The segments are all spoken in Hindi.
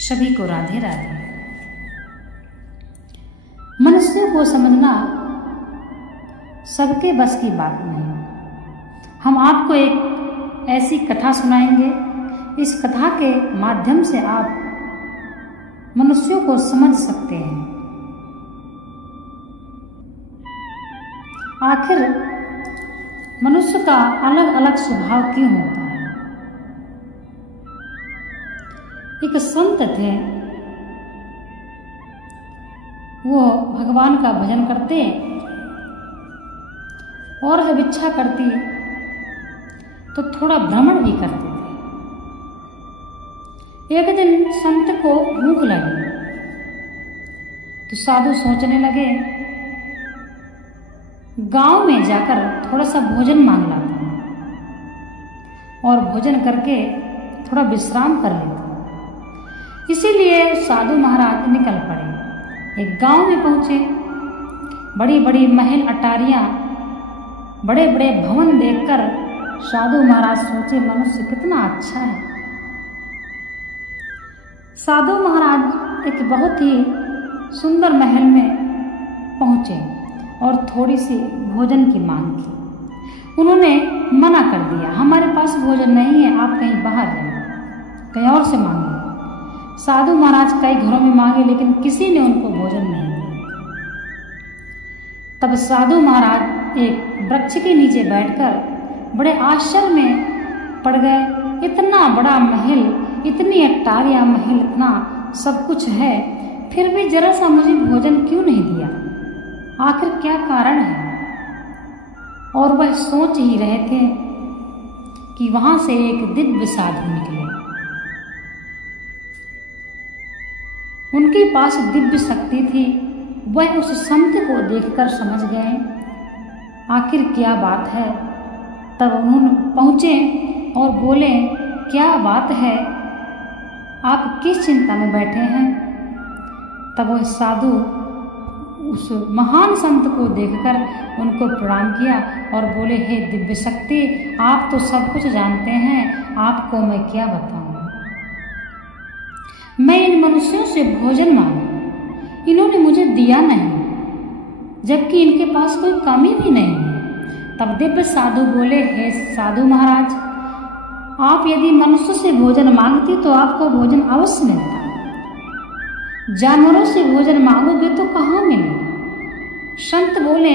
सभी को राधे राधे। मनुष्य को समझना सबके बस की बात नहीं। हम आपको एक ऐसी कथा सुनाएंगे। इस कथा के माध्यम से आप मनुष्यों को समझ सकते हैं। आखिर मनुष्य का अलग अलग स्वभाव क्यों होता है। एक संत थे, वो भगवान का भजन करते और जब इच्छा करती तो थोड़ा भ्रमण भी करते थे। एक दिन संत को भूख लगी तो साधु सोचने लगे, गांव में जाकर थोड़ा सा भोजन मांग लाता हूं और भोजन करके थोड़ा विश्राम कर लेता हूं। इसीलिए साधु महाराज निकल पड़े। एक गांव में पहुंचे। बड़ी बड़ी महल अटारियां, बड़े बड़े भवन देखकर साधु महाराज सोचे, मनुष्य कितना अच्छा है। साधु महाराज एक बहुत ही सुंदर महल में पहुंचे और थोड़ी सी भोजन की मांग की। उन्होंने मना कर दिया, हमारे पास भोजन नहीं है, आप कहीं बाहर जाइए, कहीं और से मांगिए। साधु महाराज कई घरों में मांगे लेकिन किसी ने उनको भोजन नहीं दिया। तब साधु महाराज एक वृक्ष के नीचे बैठकर बड़े आश्चर्य में पड़ गए। इतना बड़ा महल, इतनी अट्टारियां महल, इतना सब कुछ है, फिर भी जरा सा मुझे भोजन क्यों नहीं दिया, आखिर क्या कारण है। और वह सोच ही रहे थे कि वहां से एक दिव्य साधु निकले। उनके पास दिव्य शक्ति थी। वह उस संत को देखकर समझ गए आखिर क्या बात है। तब उन्होंने पहुंचे और बोले, क्या बात है, आप किस चिंता में बैठे हैं। तब वह साधु उस महान संत को देखकर उनको प्रणाम किया और बोले, हे दिव्य शक्ति, आप तो सब कुछ जानते हैं, आपको मैं क्या बताऊं। मैं इन मनुष्यों से भोजन मांगा, इन्होंने मुझे दिया नहीं, जबकि इनके पास कोई कमी भी नहीं है। तब दिव्य साधु बोले, हे साधु महाराज, आप यदि मनुष्य से भोजन मांगते तो आपको भोजन अवश्य मिलता, जानवरों से भोजन मांगोगे तो कहाँ मिलेगा। संत बोले,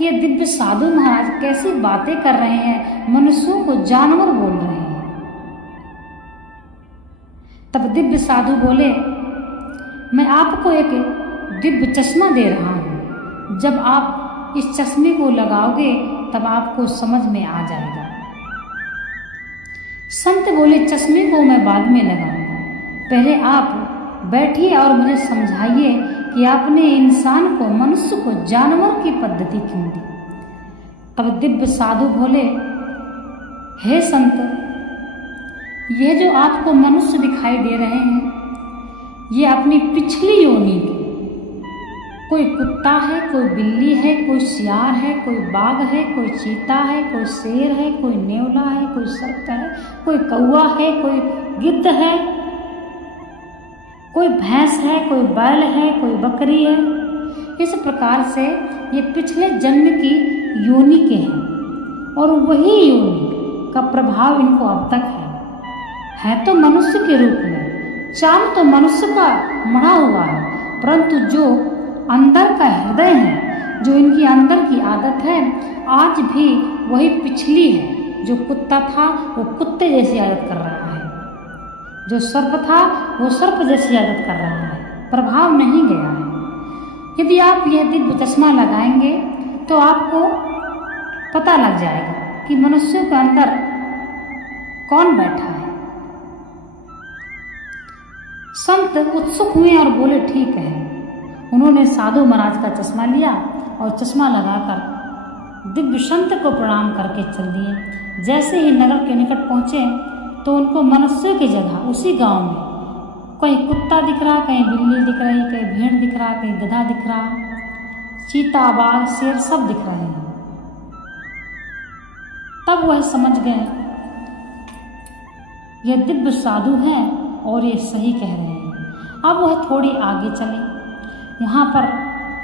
ये दिव्य साधु महाराज कैसी बातें कर रहे हैं, मनुष्यों को जानवर बोल रहे हैं। तब दिव्य साधु बोले, मैं आपको एक दिव्य चश्मा दे रहा हूं, जब आप इस चश्मे को लगाओगे तब आपको समझ में आ जाएगा। संत बोले, चश्मे को मैं बाद में लगाऊंगा, पहले आप बैठिए और मुझे समझाइए कि आपने इंसान को, मनुष्य को जानवर की पद्धति क्यों दी। तब दिव्य साधु बोले, हे संत, यह जो आपको मनुष्य दिखाई दे रहे हैं, ये अपनी पिछली योनि के, कोई कुत्ता है, कोई बिल्ली है, कोई सियार है, कोई बाघ है, कोई चीता है, कोई शेर है, कोई नेवला है, कोई सर्प है, कोई कौवा है, कोई गिद्ध है, कोई भैंस है, कोई बैल है, कोई बकरी है। इस प्रकार से ये पिछले जन्म की योनि के हैं और वही योनि का प्रभाव इनको अब तक है तो मनुष्य के रूप में, चाल तो मनुष्य का मढ़ा हुआ है, परंतु जो अंदर का हृदय है, जो इनकी अंदर की आदत है, आज भी वही पिछली है। जो कुत्ता था वो कुत्ते जैसी आदत कर रहा है, जो सर्प था वो सर्प जैसी आदत कर रहा है, प्रभाव नहीं गया है। यदि आप यह दिव्य चश्मा लगाएंगे तो आपको पता लग जाएगा कि मनुष्य के अंदर कौन बैठा है। संत उत्सुक हुए और बोले, ठीक है। उन्होंने साधु महाराज का चश्मा लिया और चश्मा लगाकर दिव्य संत को प्रणाम करके चल दिए। जैसे ही नगर के निकट पहुंचे तो उनको मनुष्य की जगह उसी गांव में कहीं कुत्ता दिख रहा, कहीं बिल्ली दिख रही, कहीं भेड़ दिख रहा, कहीं गधा दिख रहा, चीता, बाघ, शेर सब दिख रहे हैं। तब वह समझ गए ये दिव्य साधु हैं और ये सही कह रहे हैं। अब वह थोड़ी आगे चले। वहाँ पर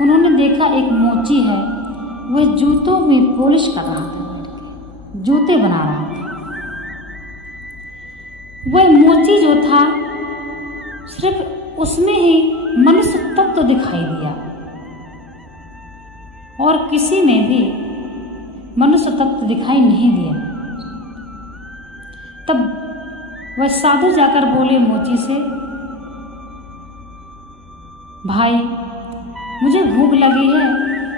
उन्होंने देखा एक मोची है, वह जूतों में पॉलिश कर रहा था, जूते बना रहा था। वह मोची जो था सिर्फ उसमें ही मनुष्य तत्व दिखाई दिया और किसी में भी मनुष्य तत्व दिखाई नहीं दिया। तब वह साधु जाकर बोले मोची से, भाई मुझे भूख लगी है,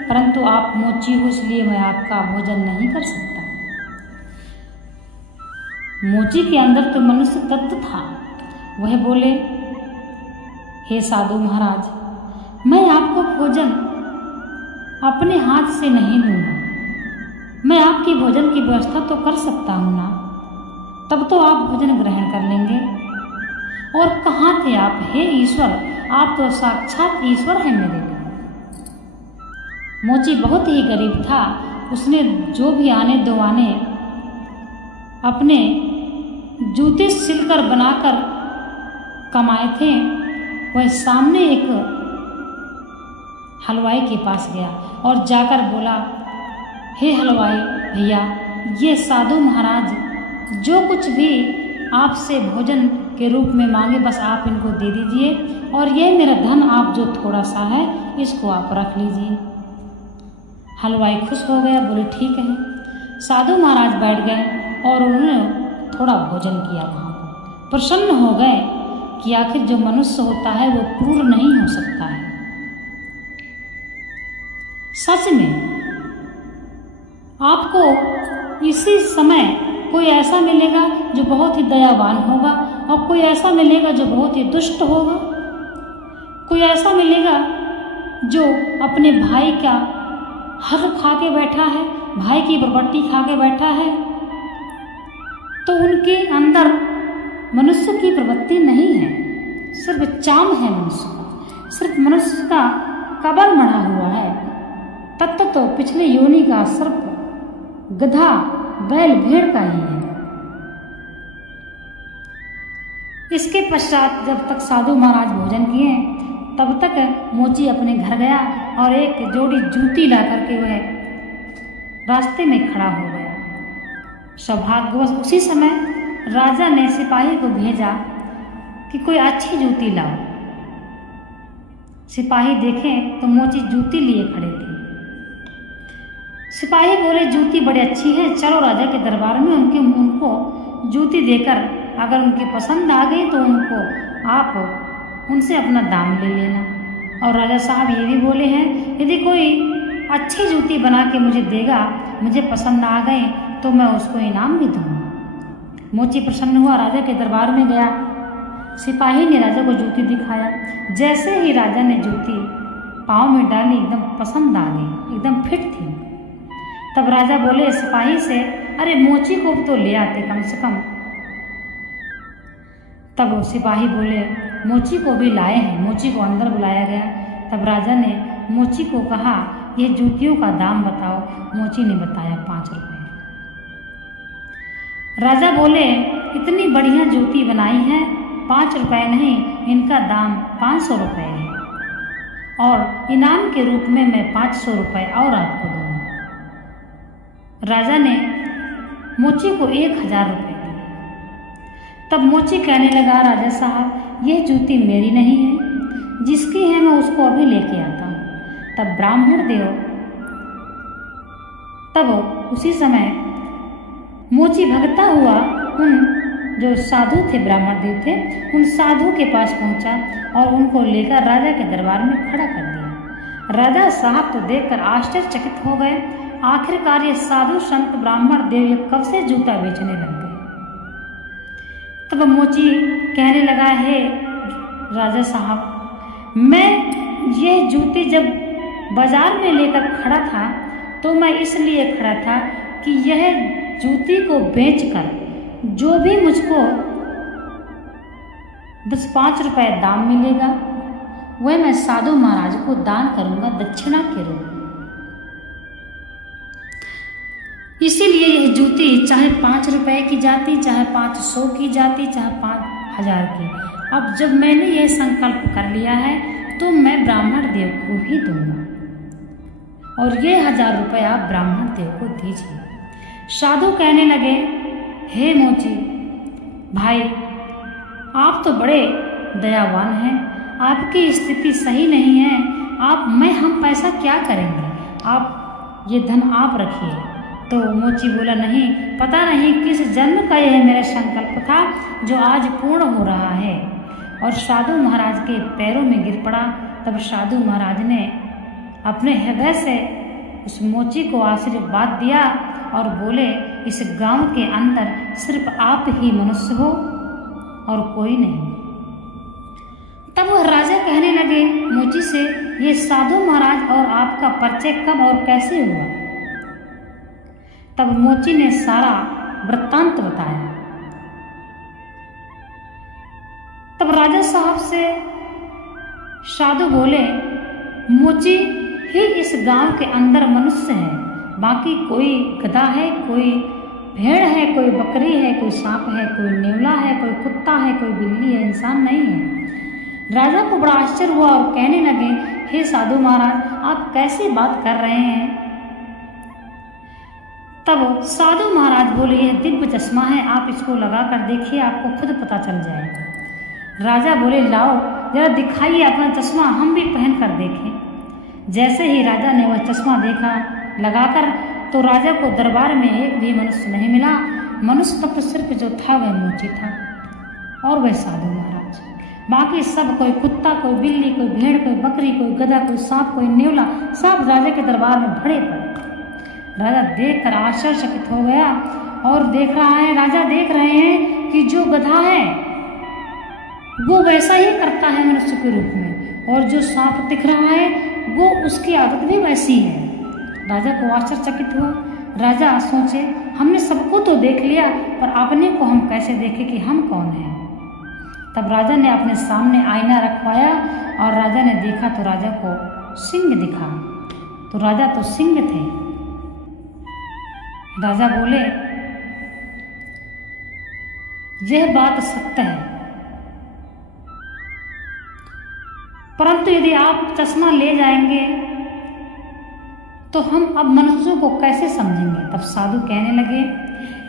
परंतु आप मोची हो इसलिए मैं आपका भोजन नहीं कर सकता। मोची के अंदर तो मनुष्य तत्व था। वह बोले, हे साधु महाराज, मैं आपको भोजन अपने हाथ से नहीं दूंगा, मैं आपकी भोजन की व्यवस्था तो कर सकता हूँ ना, तब तो आप भोजन ग्रहण कर लेंगे। और कहाँ थे आप, हे ईश्वर, आप तो साक्षात ईश्वर हैं मेरे लिए। मोची बहुत ही गरीब था। उसने जो भी आने दो आने अपने जूते सिलकर बनाकर कमाए थे, वह सामने एक हलवाई के पास गया और जाकर बोला, हे हलवाई भैया, ये साधु महाराज जो कुछ भी आपसे भोजन के रूप में मांगे बस आप इनको दे दीजिए, और ये मेरा धन आप जो थोड़ा सा है इसको आप रख लीजिए। हलवाई खुश हो गया, बोले ठीक है। साधु महाराज बैठ गए और उन्होंने थोड़ा भोजन किया। वहाँ प्रसन्न हो गए कि आखिर जो मनुष्य होता है वो क्रूर नहीं हो सकता है। सच में आपको इसी समय कोई ऐसा मिलेगा जो बहुत ही दयावान होगा, और कोई ऐसा मिलेगा जो बहुत ही दुष्ट होगा, कोई ऐसा मिलेगा जो अपने भाई का हक खा के बैठा है, भाई की बरबट्टी खा के बैठा है। तो उनके अंदर मनुष्य की प्रवृत्ति नहीं है, सिर्फ चाम है मनुष्य का, सिर्फ मनुष्य का कबर मढ़ा हुआ है। तत्व तो पिछले योनि का सर्प, गधा, बैल, भेड़ का ही है। इसके पश्चात जब तक साधु महाराज भोजन किए तब तक मोची अपने घर गया और एक जोड़ी जूती ला करके वह रास्ते में खड़ा हो गया। सौभाग्यवश उसी समय राजा ने सिपाही को भेजा कि कोई अच्छी जूती लाओ। सिपाही देखें तो मोची जूती लिए खड़े थे। सिपाही बोले, जूती बड़ी अच्छी है, चलो राजा के दरबार में उनको जूती देकर अगर उनकी पसंद आ गई तो आप उनसे अपना दाम ले लेना। और राजा साहब ये भी बोले हैं, यदि कोई अच्छी जूती बना के मुझे देगा, मुझे पसंद आ गए तो मैं उसको इनाम भी दूँगा। मोची प्रसन्न हुआ, राजा के दरबार में गया। सिपाही ने राजा को जूती दिखाया। जैसे ही राजा ने जूती पाँव में डाली, एकदम पसंद आ गई, एकदम फिट थी। तब राजा बोले सिपाही से, अरे मोची को तो ले आते कम से कम। तब सिपाही बोले, मोची को भी लाए हैं। मोची को अंदर बुलाया गया। तब राजा ने मोची को कहा, ये जूतियों का दाम बताओ। मोची ने बताया 5 रुपये। राजा बोले, इतनी बढ़िया जूती बनाई है, 5 रुपये नहीं, इनका दाम 500 रुपये है, और इनाम के रूप में मैं 500 रुपये और आपको दूँगा। राजा ने मोची को 1000 रुपये दिए। तब मोची कहने लगा, राजा साहब यह जूती मेरी नहीं है, जिसकी है मैं उसको अभी लेके आता हूँ। तब ब्राह्मण देव, तब उसी समय मोची भगता हुआ उन जो साधु थे, ब्राह्मण देव थे, उन साधु के पास पहुंचा और उनको लेकर राजा के दरबार में खड़ा कर दिया। राजा साहब तो देखकर आश्चर्यचकित हो गए। आखिरकार ये साधु संत ब्राह्मण देव ये कब से जूता बेचने लग गए। तब मोची कहने लगा, हे राजा साहब, मैं ये जूती जब बाजार में लेकर खड़ा था तो मैं इसलिए खड़ा था कि यह जूती को बेचकर जो भी मुझको 10-5 रुपये दाम मिलेगा वह मैं साधु महाराज को दान करूंगा दक्षिणा के रूप में। इसीलिए यह जूती चाहे 5 रुपये की जाती, चाहे 500 की जाती, चाहे 5000 की, अब जब मैंने यह संकल्प कर लिया है तो मैं ब्राह्मण देव को भी दूंगा, और ये 1000 रुपये आप ब्राह्मण देव को दीजिए। साधु कहने लगे, हे मोची भाई, आप तो बड़े दयावान हैं, आपकी स्थिति सही नहीं है, हम पैसा क्या करेंगे, आप ये धन आप रखिए। तो मोची बोला, नहीं, पता नहीं किस जन्म का यह मेरा संकल्प था जो आज पूर्ण हो रहा है। और साधु महाराज के पैरों में गिर पड़ा। तब साधु महाराज ने अपने हृदय से उस मोची को आशीर्वाद दिया और बोले, इस गांव के अंदर सिर्फ आप ही मनुष्य हो और कोई नहीं। तब वह राजा कहने लगे मोची से, ये साधु महाराज और आपका परिचय कब और कैसे हुआ? तब मोची ने सारा वृत्तांत बताया। तब राजा साहब से साधु बोले, मोची ही इस गांव के अंदर मनुष्य है, बाकी कोई गधा है, कोई भेड़ है, कोई बकरी है, कोई सांप है, कोई नेवला है, कोई कुत्ता है, कोई बिल्ली है, इंसान नहीं है। राजा को बड़ा आश्चर्य हुआ और कहने लगे, हे साधु महाराज, आप कैसी बात कर रहे हैं? तब साधु महाराज बोले, यह दिव्य चश्मा है, आप इसको लगा कर देखिए, आपको खुद पता चल जाएगा। राजा बोले, लाओ जरा दिखाइए अपना चश्मा, हम भी पहन कर देखें। जैसे ही राजा ने वह चश्मा देखा लगाकर, तो राजा को दरबार में एक भी मनुष्य नहीं मिला। मनुष्य तो सिर्फ जो था वह मोची था और वह साधु महाराज। बाकी सब, कोई कुत्ता, कोई बिल्ली, कोई भेड़, कोई बकरी, कोई गधा, कोई सांप, कोई नेवला, सब राजा के दरबार में भरे पड़े। राजा देखकर आश्चर्यचकित हो गया और देख रहा है, राजा देख रहे हैं कि जो गधा है वो वैसा ही करता है मनुष्य के रूप में, और जो सांप दिख रहा है वो उसकी आदत भी वैसी है। राजा को आश्चर्यचकित हुआ। राजा सोचे, हमने सबको तो देख लिया, पर अपने को हम कैसे देखें कि हम कौन हैं? तब राजा ने अपने सामने आईना रखवाया और राजा ने देखा तो राजा को सिंह दिखा। तो राजा तो सिंह थे। राजा बोले, यह बात सत्य है, परंतु यदि आप चश्मा ले जाएंगे तो हम अब मनुष्यों को कैसे समझेंगे? तब साधु कहने लगे,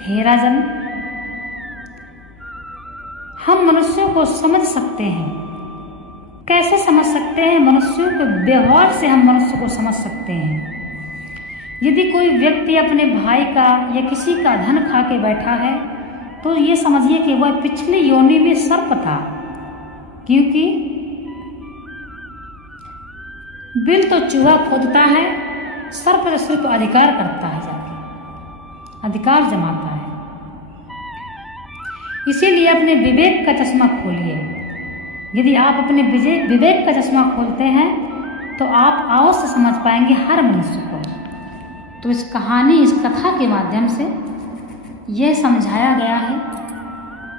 हे राजन, हम मनुष्यों को समझ सकते हैं। कैसे समझ सकते हैं? मनुष्यों के व्यवहार से हम मनुष्य को समझ सकते हैं। यदि कोई व्यक्ति अपने भाई का या किसी का धन खा के बैठा है तो ये समझिए कि वह पिछली योनि में सर्प था, क्योंकि बिल तो चूहा खोदता है, सर्प तो सिर्फ अधिकार करता है, जाके अधिकार जमाता है। इसीलिए अपने विवेक का चश्मा खोलिए। यदि आप अपने विवेक का चश्मा खोलते हैं तो आप अवश्य समझ पाएंगे हर मनुष्य को। तो इस कहानी, इस कथा के माध्यम से यह समझाया गया है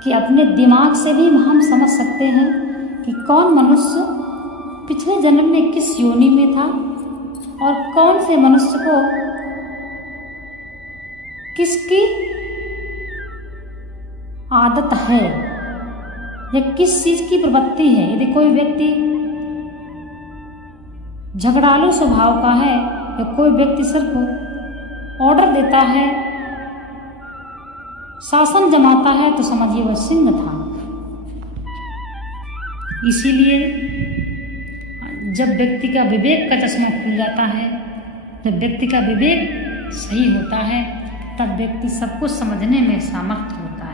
कि अपने दिमाग से भी हम समझ सकते हैं कि कौन मनुष्य पिछले जन्म में किस योनि में था और कौन से मनुष्य को किसकी आदत है या किस चीज की प्रवृत्ति है। यदि कोई व्यक्ति झगड़ालू स्वभाव का है या कोई व्यक्ति सिर्फ ऑर्डर देता है, शासन जमाता है, तो समझिए वह सिंह था। इसीलिए जब व्यक्ति का विवेक का चश्मा खुल जाता है, जब व्यक्ति का विवेक सही होता है, तब व्यक्ति सब कुछ समझने में सामर्थ्य होता है।